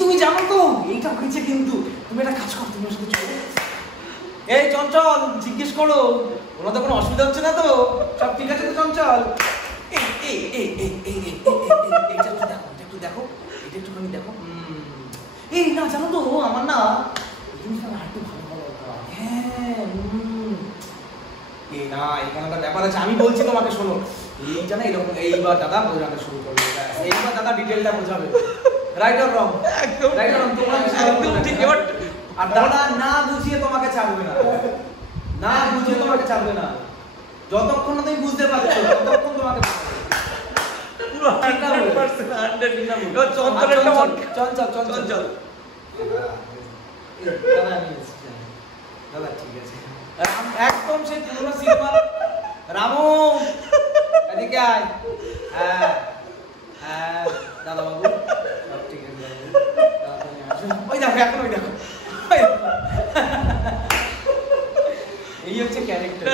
তুমি জানো তো এইটা হয়েছে, কিন্তু তুমি একটা কাজ করো, তুমি শুধু চলো। এই চঞ্চল, জিজ্ঞেস করো ওনার তো কোনো অসুবিধা হচ্ছে না তো? সব ঠিক আছে তো চঞ্চল? একটু দেখো, এটা একটুখানি দেখো। এই না জানো তো আমার না জিনিসটা আর একটু ভালো ভালো দরকার। হ্যাঁ এই না এখানকার ব্যাপার আছে, আমি বলছি তোমাকে, শোনো। এইটা না এরকম, এইবার দাদা বোঝানো শুরু করবে, এইবার দাদা ডিটেলটা বোঝাবে। Right or wrong? একদম রাইট অর রং? তোমরা একদম ঠিক। আর দাদা না বুঝিয়ে তোমাকে ছাড়বে না, না বুঝিয়ে তোমাকে ছাড়বে না। যতক্ষণ না তুমি বুঝতে পারছো ততক্ষণ তোমাকে পুরো 100% 100 না বল। চল দাদা আমি দাদা ঠিক আছে একদম সেই পুরোনো সিনেমা। রামু এদিকে আয়। হ্যাঁ হ্যাঁ দাদা বাবু সব ঠিক আছে বাবু। ওই দেখো এখন ওই দেখো এই হচ্ছে ক্যারেক্টার।